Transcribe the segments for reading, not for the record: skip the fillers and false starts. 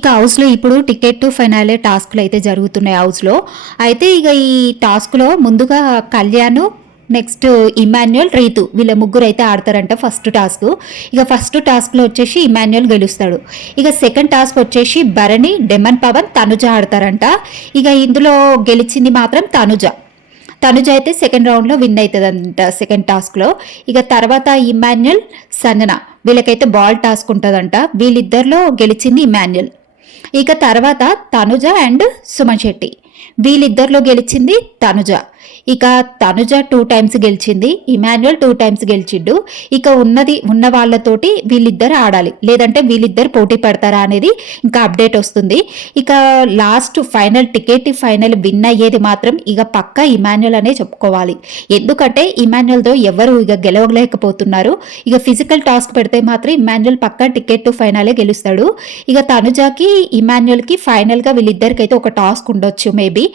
ఇక హౌస్లో ఇప్పుడు టికెట్ టు ఫైనాలే టాస్క్లు అయితే జరుగుతున్నాయి హౌస్లో. అయితే ఇక ఈ టాస్క్లో ముందుగా కళ్యాణ్, నెక్స్ట్ ఇమాన్యుయల్, రీతు వీళ్ళ ముగ్గురు అయితే ఆడతారంట ఫస్ట్ టాస్క్. ఇక ఫస్ట్ టాస్క్లో వచ్చేసి ఇమాన్యుయల్ గెలుస్తాడు. ఇక సెకండ్ టాస్క్ వచ్చేసి భరణి, డెమన్ పవన్, తనుజ ఆడతారంట. ఇక ఇందులో గెలిచింది మాత్రం తనుజ. తనుజ అయితే సెకండ్ రౌండ్లో విన్ అవుతుందంట సెకండ్ టాస్క్లో. ఇక తర్వాత ఇమాన్యుయల్, సంజన వీళ్ళకైతే బాల్ టాస్క్ ఉంటుందంట. వీళ్ళిద్దరిలో గెలిచింది ఇమాన్యుయల్. ఇక తర్వాత తనుజ అండ్ సుమన్ శెట్టి వీళ్ళిద్దరిలో గెలిచింది తనుజ. ఇక తనుజ 2 టైమ్స్ గెలిచింది, ఇమాన్యుయల్ 2 టైమ్స్ గెలిచిండు. ఇక ఉన్న వాళ్ళతోటి వీళ్ళిద్దరు ఆడాలి, లేదంటే వీళ్ళిద్దరు పోటీ పడతారా అనేది ఇంకా అప్డేట్ వస్తుంది. ఇక last final ticket final win అయ్యేది మాత్రం ఇక పక్క ఇమాన్యుయల్ అనే చెప్పుకోవాలి. ఎందుకంటే ఇమాన్యుయల్తో ఎవరు ఇక గెలవలేకపోతున్నారు. ఇక ఫిజికల్ టాస్క్ పెడితే మాత్రం ఇమాన్యుయల్ పక్క టికెట్ టు ఫైనలే గెలుస్తాడు. ఇక తనుజకి ఇమాన్యుయల్కి ఫైనల్గా వీళ్ళిద్దరికైతే ఒక టాస్క్ ఉండొచ్చు మేబీ.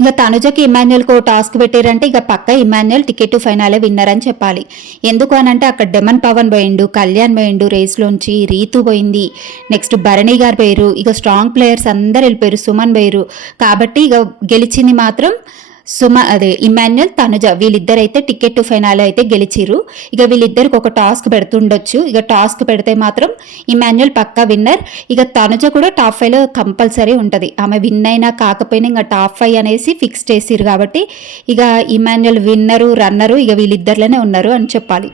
ఇక తనుజకి ఇమాన్యుయల్కి టాస్క్ పెట్టారంటే ఇక పక్క ఇమాన్యుయల్ టికెట్ ఫైనాలే విన్నర్ అని చెప్పాలి. ఎందుకు అనంటే అక్కడ డెమన్ పవన్ పోయిండు, కళ్యాణ్ పోయిండు రేస్లోంచి, రీతు పోయింది, నెక్స్ట్ భరణి గారు పోయారు. ఇక స్ట్రాంగ్ ప్లేయర్స్ అందరు వెళ్ళిపోయారు, సుమన్ పోయారు. కాబట్టి ఇక గెలిచింది మాత్రం ఇమాన్యుయల్, తనుజ వీళ్ళిద్దరైతే టికెట్ టు ఫైనల్ అయితే గెలిచిరు. ఇక వీళ్ళిద్దరికి ఒక టాస్క్ పెడుతుండొచ్చు. ఇక టాస్క్ పెడితే మాత్రం ఇమాన్యుయల్ పక్కా విన్నర్. ఇక తనుజ కూడా టాప్ 5లో కంపల్సరీ ఉంటుంది. ఆమె విన్ అయినా కాకపోయినా ఇంకా టాప్ 5 అనేసి ఫిక్స్ చేసిరు. కాబట్టి ఇక ఇమాన్యుయల్ విన్నరు, రన్నరు ఇక వీళ్ళిద్దరిలోనే ఉన్నారు అని చెప్పాలి.